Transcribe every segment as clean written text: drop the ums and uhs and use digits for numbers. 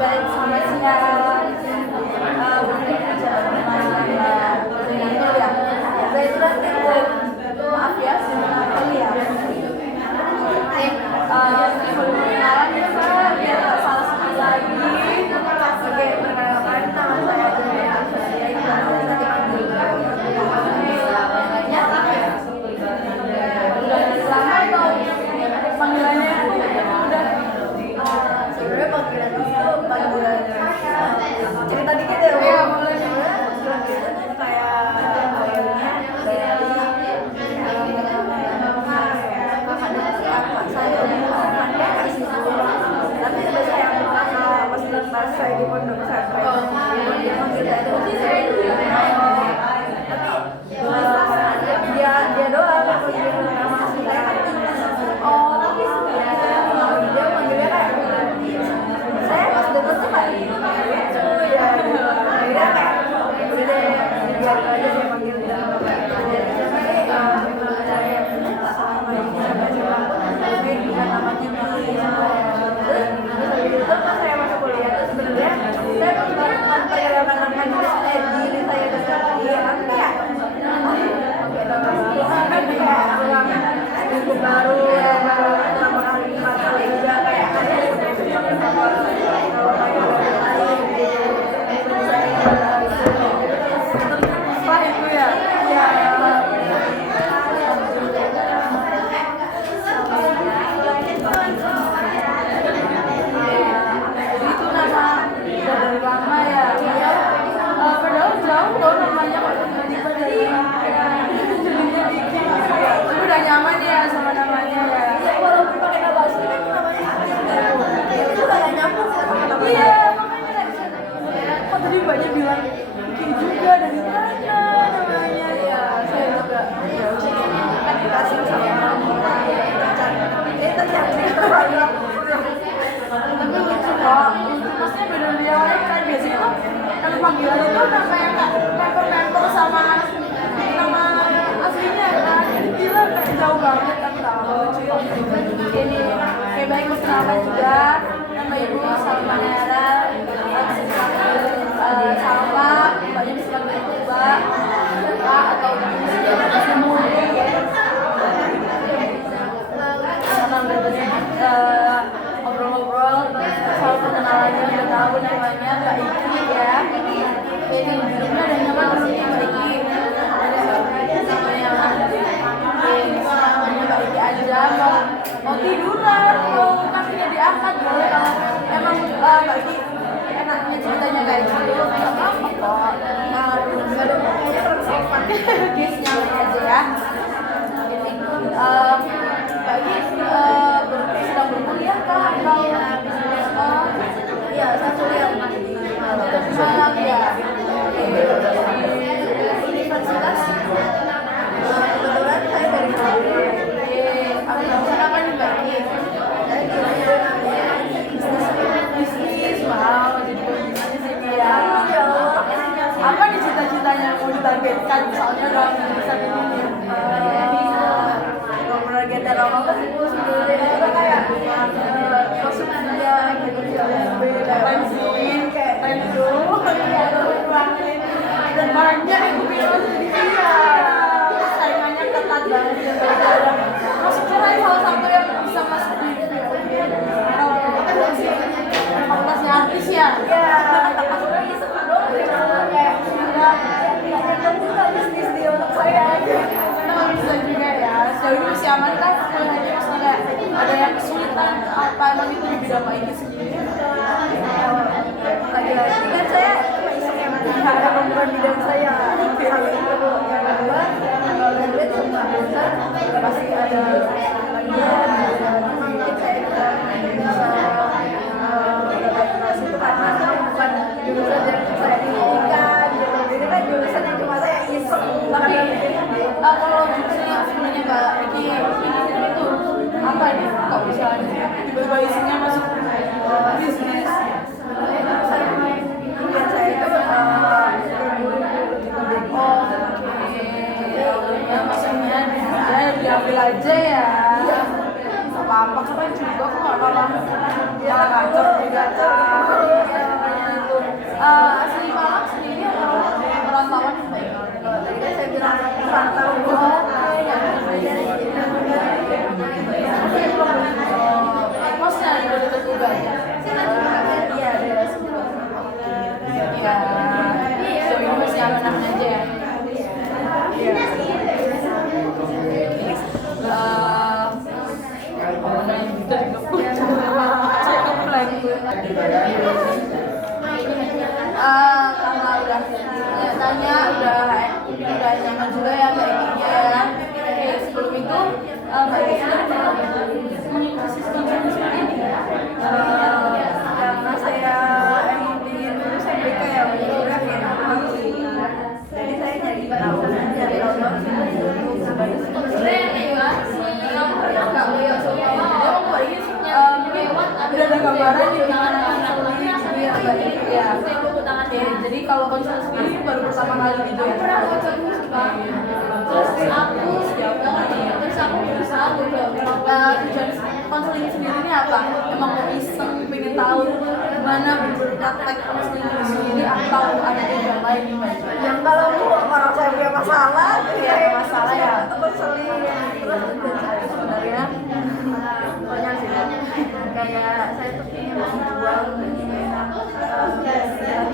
Balik sama siang. Maaf ya, kali ya. Kenalan ya Pak, biar tak salah sebut lagi. Oke, perkenalkan nama saya Julia. Saya itu lama atau panggilannya udah sebenarnya panggilan itu panggilan cerita dikit ya. Iya, boleh. Kayak pas saya di pondok pesantren, dia manggil saya tapi dia doang yang manggil nama asli saya kan. Tapi dia manggilnya kayak saya pas denger tuh kayak lucu ya. Akhirnya kayak udah biar aja dia manggil dia. Saya selama ini sampai sekarang mungkin bukan nama Kiki. Terus pas saya masuk kuliah tuh sebenarnya saya memperkenalkan diri saya ke kalian kayak buku baru ya, pertama kali masalah juga kayak apa itu ya? Ya. Dari lama ya, padahal jauh loh namanya kok tiba-tiba dari jadinya Iki. Tapi udah nyaman ya sama namanya ya. Walaupun pakai nama asli kan namanya itu udah gak nyambung sama namanya. Iya, makanya kok tadi banyak bilang Iki juga dari mana namanya ya. Saya juga kan dikasih sama tercantik terbayang. Tapi lucu kok. Maksudnya beda dia lain kan biasanya tuh nama panggilan itu nama yang gak member sama nama aslinya kan. Gila kayak jauh banget kan tau. Ini kayak baik perkenalkan juga nama ibu Salma Nara. Bisa dipanggil Salma, mbaknya bisa dipanggil Mbak atau sama ngobrol-ngobrol soal perkenalannya, udah tahu namanya Mbak Iki ya. Ini hidupnya ada nama terusnya Mbak Iki. Namanya Mbak Iki aja. Mau tiduran, mau kakinya diangkat boleh kalau emang Mbak Iki enaknya ceritanya kayak gitu. Nggak apa-apa kok. Nggak ada pokoknya terus sopan. Guysnya aja ya. Mbak Iki sedang berkuliah kah atau iya saya kuliah di Malang ya di universitas kebetulan saya dari apa nih Mbak Iki? Saya di bisnis. Wow, jadi bisnis ya. Apa nih cita-citanya mau ditargetkan soalnya dalam jurusan ini? Target awal kan sebenarnya itu kayak masuk dia gitu ya, beda bensin kayak tentu dan barangnya aku bilang dia saingannya ketat banget ya. Masuk cerai salah satu yang bisa masuk di fakultasnya artis ya. Ya, aku lagi senang dong kayak ada juga bisnis di otak saya aja. Bisa juga ya, sejauh ini masih aman kan? Kuliahnya maksudnya ada yang kesulitan apa emang itu di bidang Mbak Iki sendiri? Lagi-lagi kan saya cuma iseng yang ada bukan bidang saya. Hal itu yang kedua, kalau lihat semua jurusan pasti ada mungkin saya bisa adaptasi itu karena bukan jurusan yang saya inginkan. Ini kan jurusan yang cuma saya iseng. Tapi kalau jurusannya sebenarnya Mbak Iki ini itu apa nih? Kok bisa tiba-tiba isinya masuk bisnis? Sebenarnya saya impian saya itu ya maksudnya diambil aja ya. juga, aku nggak malah ngacor juga. Asli Malang sendiri atau perantauan yang baik? Tadi kan saya bilang perantau. Kosnya di dekat juga ya? Iya, daerah sebelah. Iya. So ini masih aman-aman aja ya? Iya. Karena udah tanya udah nyaman juga ya Mbak Egi ya. Oke, sebelum itu Mbak Egi sudah mengikuti sistem ini Karena saya emang ingin lulus MBK ya, udah jadi saya nyari tahu udah ada gambaran di gimana ya. Jadi kalau konser sendiri baru pertama kali gitu ya. Terus aku berusaha tujuan konseling sendiri ini apa? Emang mau iseng, pengen tahu gimana berpraktek konseling sendiri atau ada tujuan lain nih Mbak? yang kalau orang saya punya masalah Ya, masalah ya. itu konseling terus tujuan saya sebenarnya banyak sih kayak saya tuh ingin membuang pikiran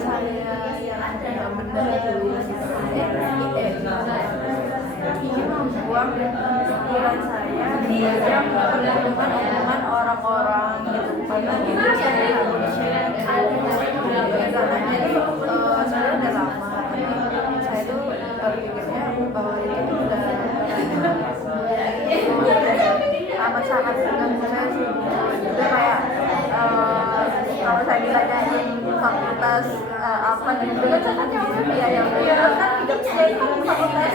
saya yang ada yang benar dulu ingin membuang pikiran saya yang omongan orang-orang gitu karena itu saya harus share katanya itu sebenarnya udah lama saya tuh berpikirnya bahwa itu udah amat sangat mengganggu saya sih juga kayak kalau saya ditanyain fakultas apa dan juga saya kan jawabnya biaya kan hidup saya itu fakultas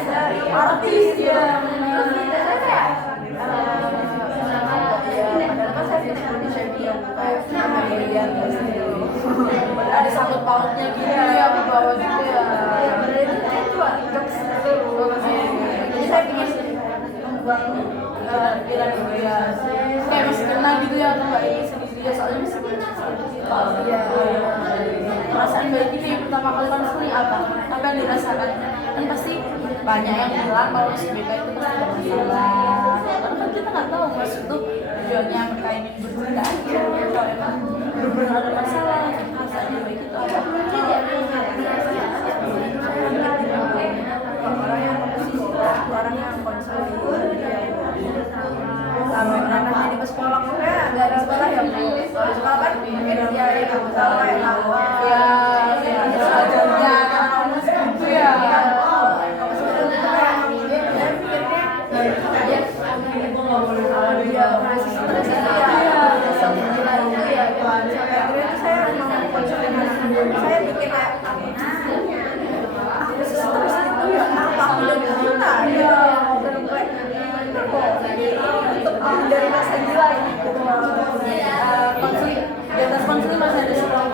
artis ya terus saya kayak padahal kan saya di Indonesia dia kayak pilihan Ada sangkut pautnya gitu ya, bawah gitu ya. padahal itu saya cuma jokes jadi saya pikir membuang Pikiran gitu ya. Kayak masih kena gitu ya Mbak Egi sendiri ya, soalnya masih ya perasaan Mbak Egi yang pertama kali konseling apa yang dirasakan? Kan pasti banyak yang bilang kalau SBK itu pasti ada masalah, tapi kan kita nggak tahu mas itu tujuannya mereka ingin bercerita aja kalau emang benar-benar ada masalah. Perasaan Mbak Egi itu apa? orang yang konseling sama anaknya di sekolah nggak di sekolah ya bu kalau di sekolah kan mungkin dia itu masalah kayak tahu Ya, ajarnya anak-anak gitu ya. Saya bikin kayak aku stres itu ya apa aku udah gila ya dan untuk dari rasa gila gitu Konseling di atas konseling masih ada sekolah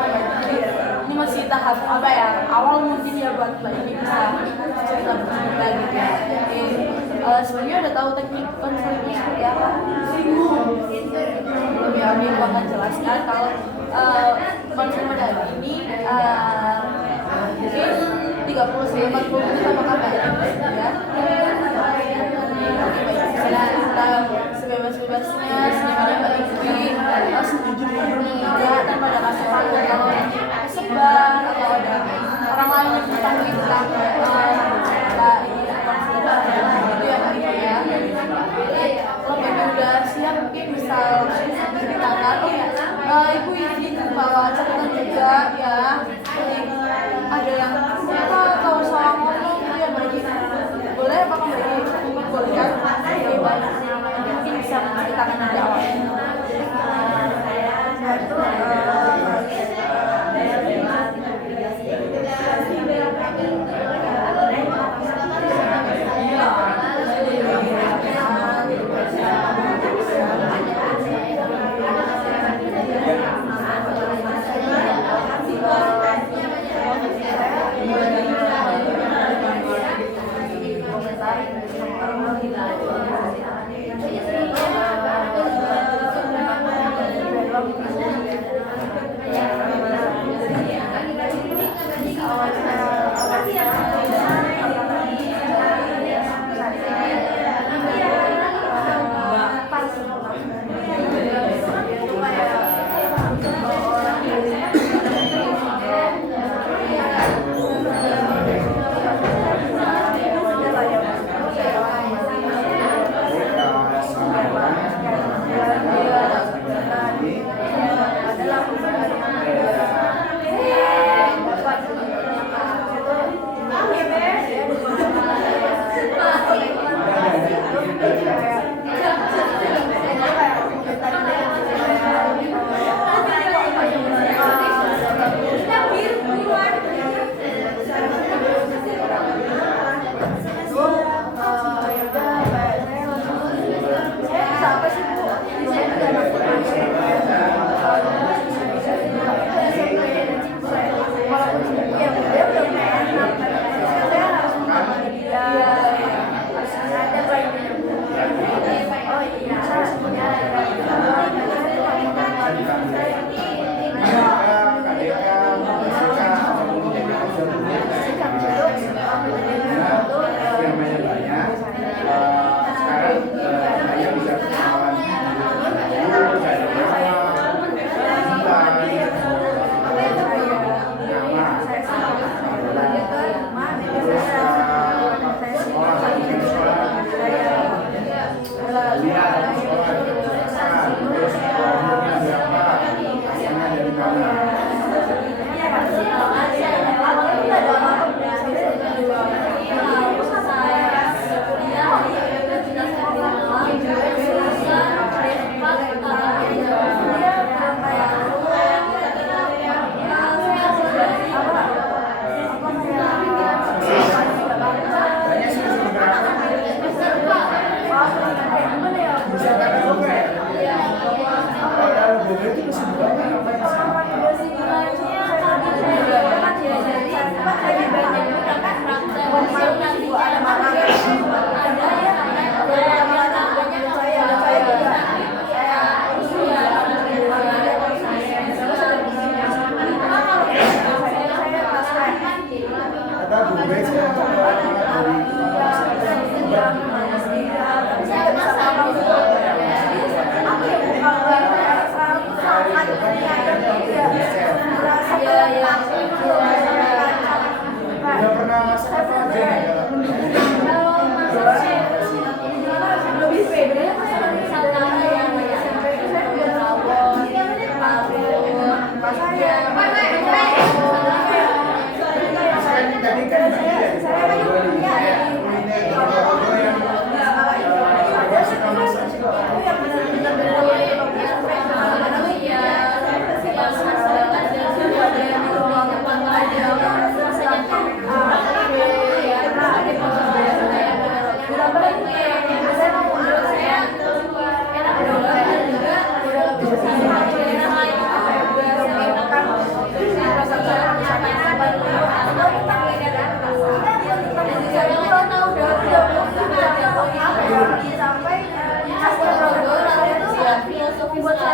ini masih tahap apa ya, awal mungkin ya buat Mbak Egi bisa cerita gitu ya. Sebenarnya udah tahu teknik konselingnya seperti apa? Belum ya, aku akan jelaskan kalau konseling modal ini mungkin 30-40 menit apakah Mbak Egi ya? Kita sebebas-bebasnya senyamannya Mbak Egi, setuju tidak tanpa ada rasa takut kalau kesebar atau ada orang lain yang mengetahui tentang Mbak Egi gitu ya Mbak Egi ya. Kalau Mbak Egi udah siap mungkin bisa langsung ceritakan Ibu izin bawa catatan juga ya. Jadi ada yang lupa atau salah ngomong gitu ya Mbak Egi. Boleh apakah Mbak Egi boleh kan? Oke, baik. Mungkin bisa menceritakan dari awal. saya tuh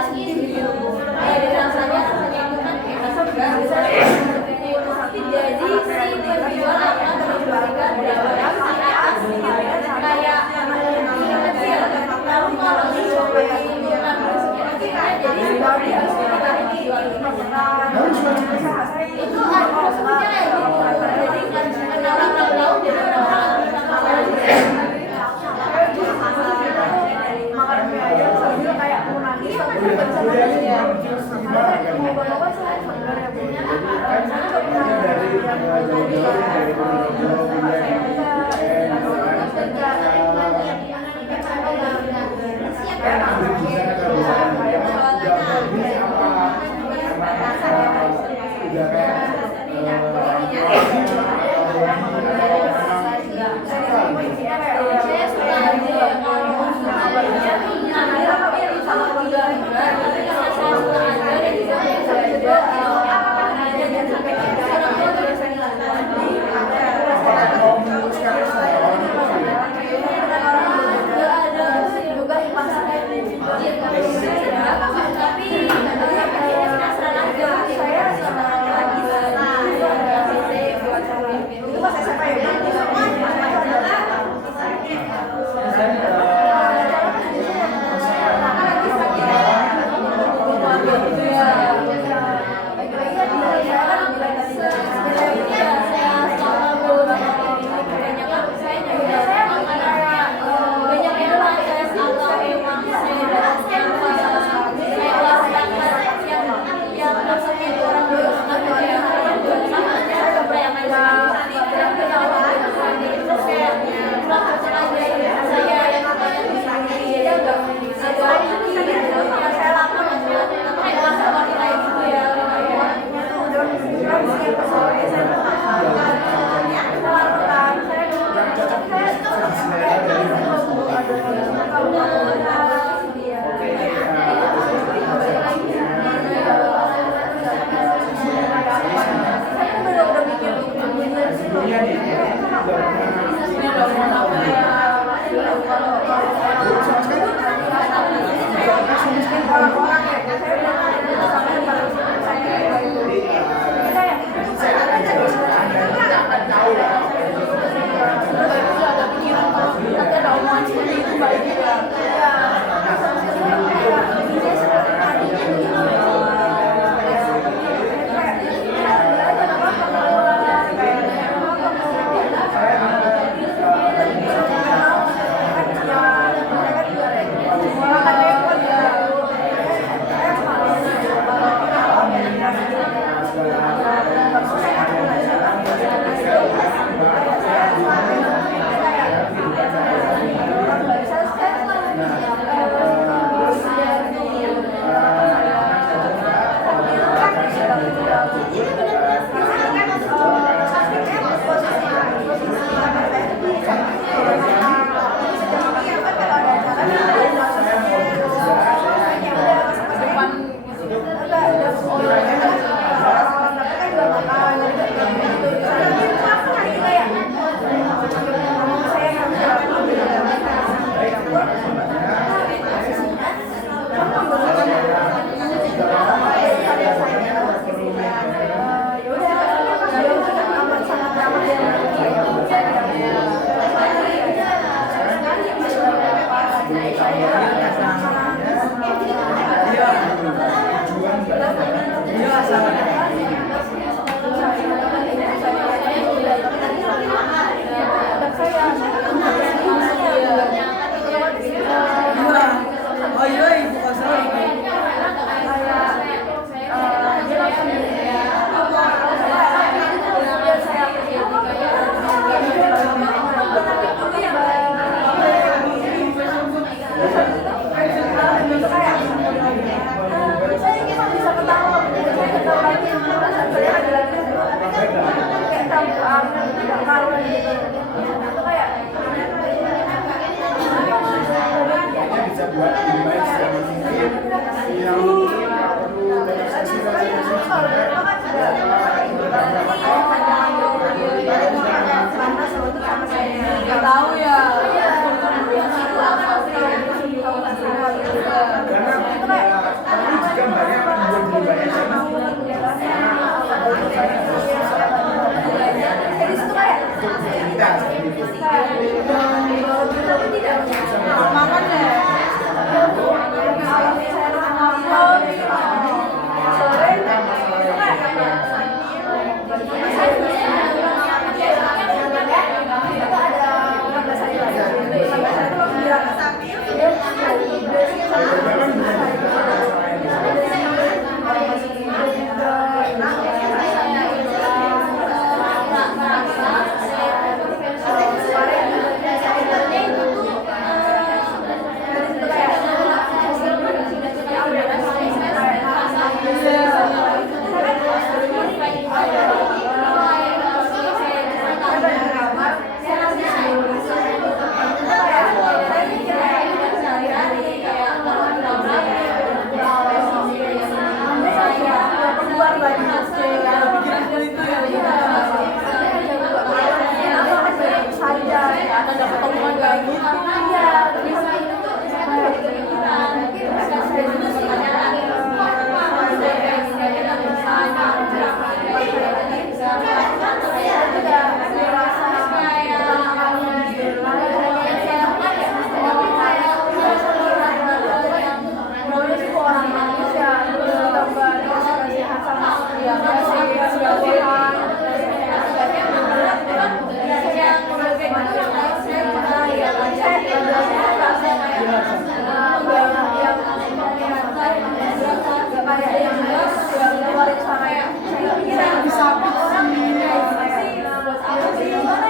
sedih gitu. Jadi rasanya itu kan bisa jadi si penjual akan menjualkan barang di atas kayak kecil. Lalu kalau dijual murah jadi sekali harus dijual itu ada maksudnya kayak gitu. Jadi karena orang tahu jadi orang makan mie ayam sambil kayak mau nangis tapi nggak bisa nangis ya. Karena mau bawa saya sebenarnya punya. Saya nggak pernah orang Indonesia terus ditambah dikasih nasihat sama yang kasih sebagian yang menurut kayak gitu yang saya pernah ya saya belajarnya rasanya kayak yang kayak yang keluarin sama yang saya bisa orang gimana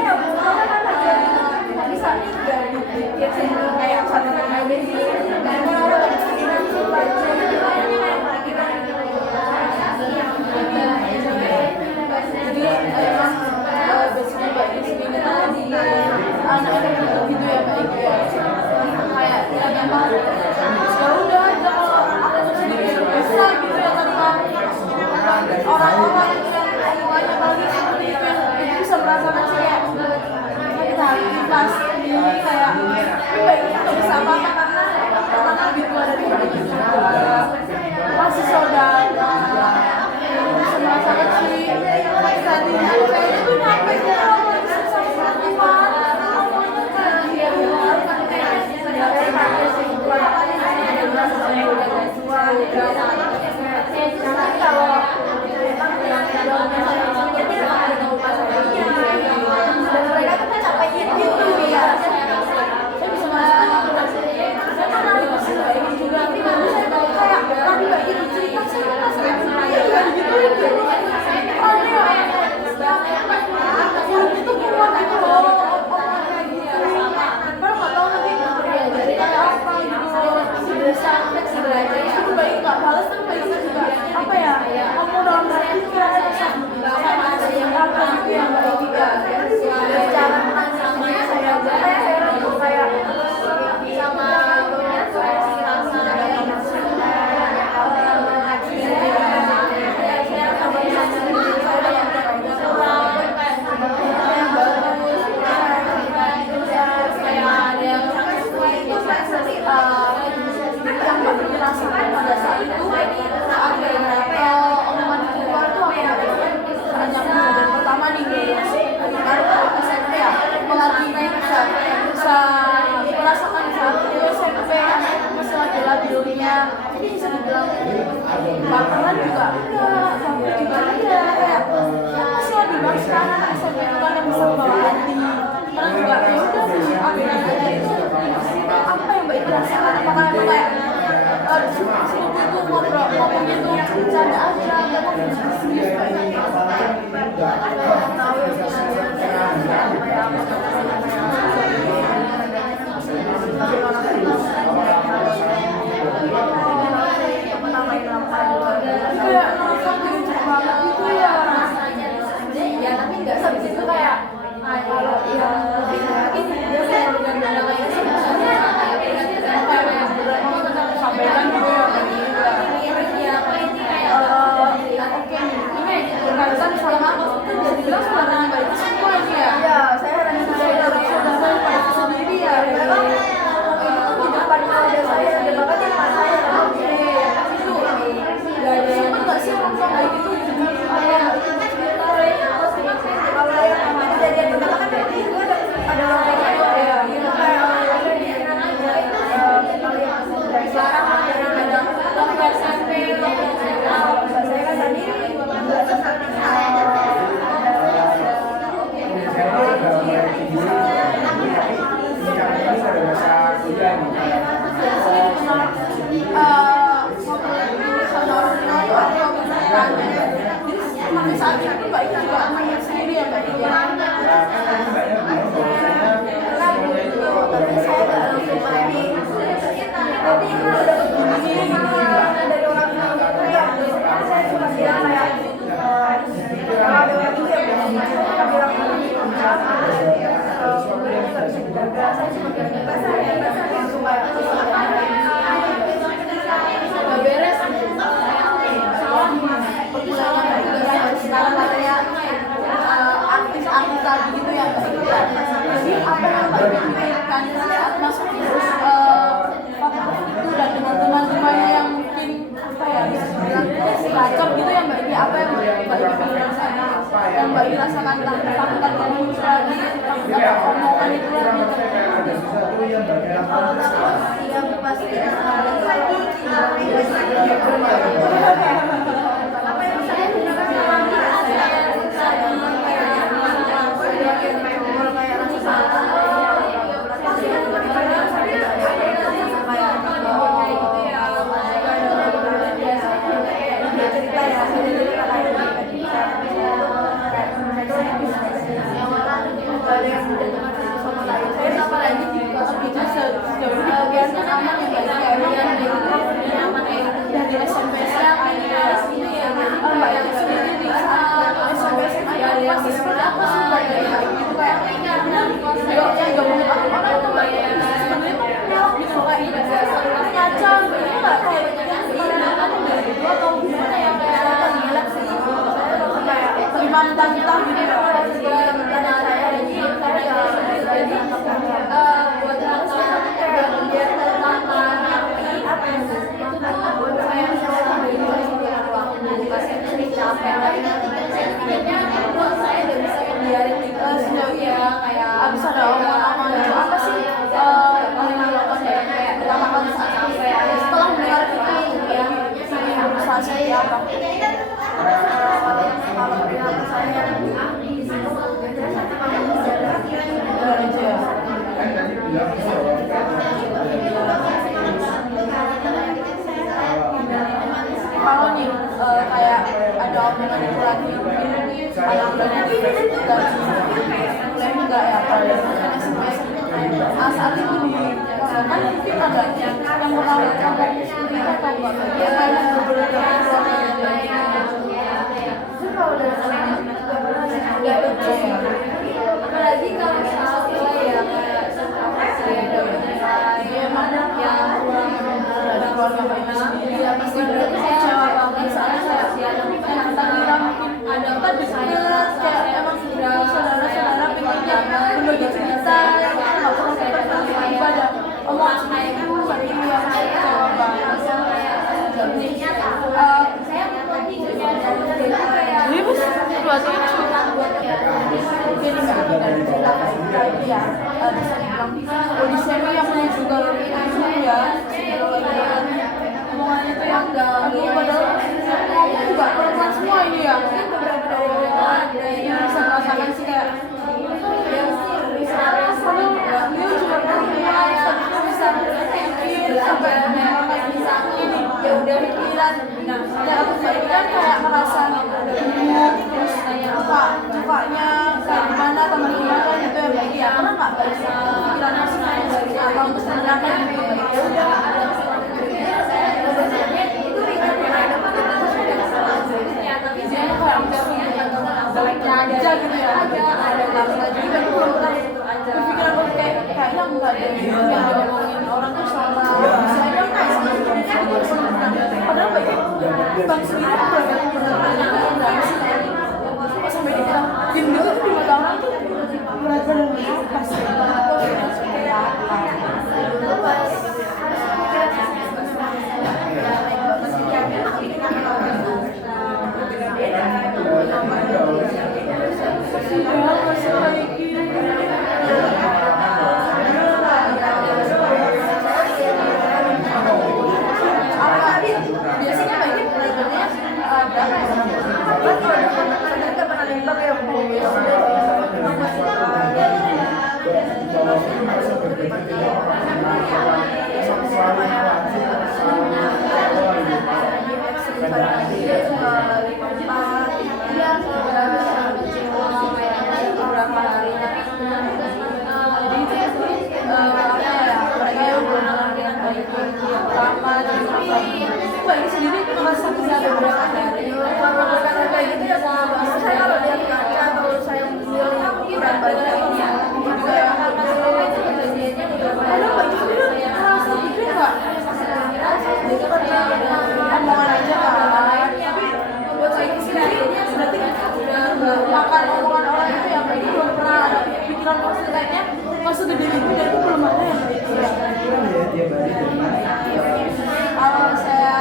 ya bukan kan aja bisa tinggal ya kayak satu lagi sih anak-anak gitu ya kayak kayak ya udah aja kalau aku sendiri bisa gitu ya tanpa orang-orang yang hubungannya apalagi seperti itu yang bisa merasakan kayak kita pas ini kayak baiknya nggak bisa apa-apa karena lebih tua dari kita juga masih saudara bisa merasakan sih tadinya kayaknya tuh nyampe gitu bakalan juga kayak masih ada bangsa SMP itu kan yang bisa membawa hati karena juga ya udah ambil aja itu apa yang Mbak Iti rasakan apakah emang kayak sepupu itu ngomongnya tuh bercanda aja atau ngomong serius Mbak Iti tahu ya kayak nonton lucu banget gitu ya tapi nggak habis itu kayak kalau yang lebih mungkin dia kayak benar-benar kayak sebenarnya apa yang mau sampaikan gitu ya oke ini berkaitan sama jadi bilang sebenarnya Mbak Iti semua ini ya saya hanya saudara Mbak Iti sendiri ya memang itu di depan keluarga saya dan bahkan di depan saya nggak sih orang kayak gitu kalau yang kejadian pertama kan berarti gue ada orang kayak gitu ya gitu kayak dari sekarang ada waktu SMP saya kan tadi sampai saat ini Mbak Iti juga main sendiri ya Mbak Iti tapi saya nggak langsung main tapi kan udah begini dari orang itu ya saya cuma bilang kayak kalau ada orang itu ya kita bilang nggak bisa dijaga saya cuma bilang saya cuma nggak beres artis-artis tadi gitu ya jadi apa yang Mbak Iti pikirkan saat masuk fakultas itu dan dengan teman-temannya yang mungkin apa ya bisa dibilang bacot gitu ya Mbak Iti apa yang Mbak Iti pikirkan yang Mbak Iti rasakan takut muncul lagi takut ada omongan itu lagi kalau takut yang pasti lagi Mentang-mentang gitu ya. Abis ada omongan-omongan itu apa sih paling melakukan kayak pertama kali saat capek setelah mendengar itu berusaha seperti apa? Kalau perilaku saya kalau nih kayak ada omongan itu lagi ada omongan itu gaji mulai enggak ya kalau saat itu di kan mungkin ada yang pertama kamu kita tahu nggak dia kayak berbeda apalagi kalau misalnya ya kayak saya yang keluarga baik sendiri ya pasti kecewa banget soalnya saya tadi mungkin ada apa deket kayak emang saudara-saudara pengen berbagi cerita nggak pernah tiba-tiba ada omongan seperti itu tapi yang saya kecewa banget ini bus 27 mungkin nggak ada cerita kayak ya bisa dibilang di sini yang menuju galur itu ya omongannya itu yang padahal ngomong juga perempuan semua ini ya mungkin beberapa orang yang bisa merasakan sih kayak dia cuma perempuan tapi bisa mikir sampai kayak bisa ini ya udah pikiran dan aku sendiri kan kayak merasa bingung terus sukanya kayak gimana teman-teman gitu ya kayak dia karena nggak baca pikiran masing-masing dari awal terus ternyata gitu ya udah ada itu ringan ya tapi dia kayak jeleknya aja gitu ya ada lagi juga belum pernah berpikiran kayaknya enggak ada yang diomongin orang tuh salah saya kan kayak padahal baiknya bang sendiri aku benar-benar kok sampai dibilang gini gitu tuh di mata orang tuh benar-benar pasti aku seperti apa biasanya bagi penelitiannya berapa ya? Kan kalau kita pernah limbang ya Bu beberapa hari bagi sendiri merasa bisa beberapa hari kalau kayak gitu ya saya kalau lihat kaca atau saya milih berat badan juga ya ada bagi sendiri merasa pikir nggak omongan aja kan tapi buat saya sendiri berarti udah makan omongan orang itu ya kayak belum pernah ada pikiran maksud kayaknya masuk gede itu dan itu belum ada yang kayak gitu kalau saya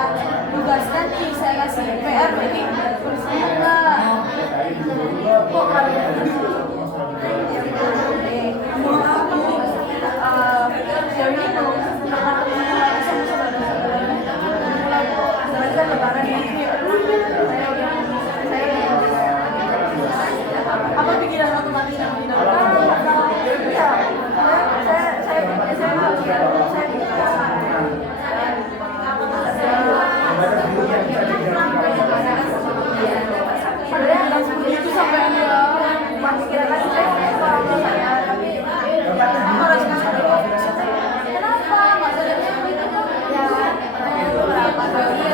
tugaskan nih saya kasih PR ini tulisnya enggak kok sejauh ini belum pernah ketemu lagi sama saudara-saudara udah lebaran ya, Apa pikiran otomatis yang tidak? iya, Padahal nggak seperti itu sampai ada masih kira kan saya kalau saya tapi apa respon saya? Kenapa? Nggak ada yang itu kan? ya beberapa kali ya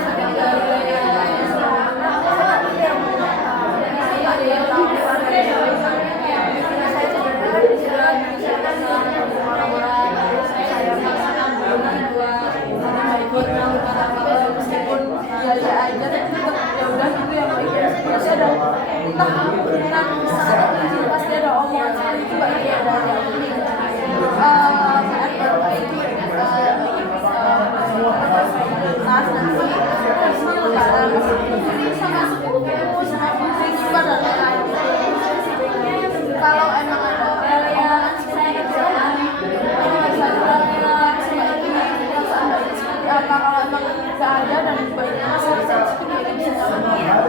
Meskipun ya aja tapi tetap ya udah gitu ya pasti ada entah kemungkinan sangat kecil pasti ada omongan seperti itu mbak ya dari tas nanti ini lebaran ini sama sepupu sama putri juga dan lain-lain kalau emang ada omongan seperti itu bisa dilakukan apa kalau emang nggak ada dan baiknya masih bisa mungkin bisa dapat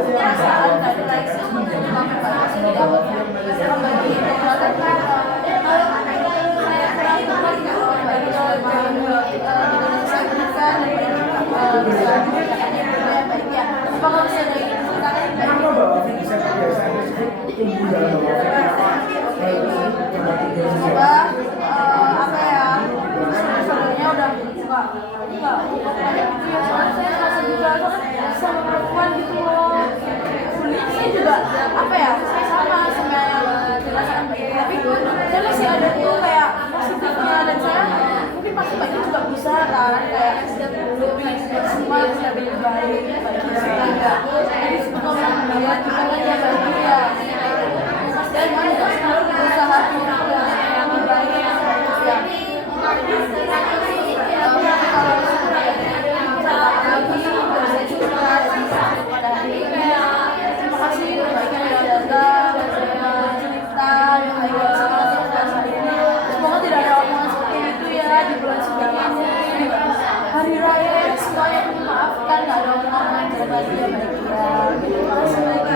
perasaan dari like seperti itu kamu baca sendiri membagi kekuatan Indonesia juga bisa baik ya apakah bisa dari semoga apa ya sebenarnya udah enggak gitu ya soalnya saya masih juga sama perempuan gitu loh sebenarnya saya juga apa ya saya sama yang dirasakan baik tapi saya masih ada tuh kayak positifnya dan saya mungkin pasti banyak juga bisa kan kayak lebih semua lebih baik bagi saya jadi semua orang dia juga kan ya bagi dia dan juga selalu berusaha untuk yang lebih baik ya terima kasih banyak yang datang cerita yang baik semoga tidak ada omongan seperti itu ya di bulan suci ini hari raya yang semuanya memaafkan nggak ada omongan berbahagia baik ya terima kasih lagi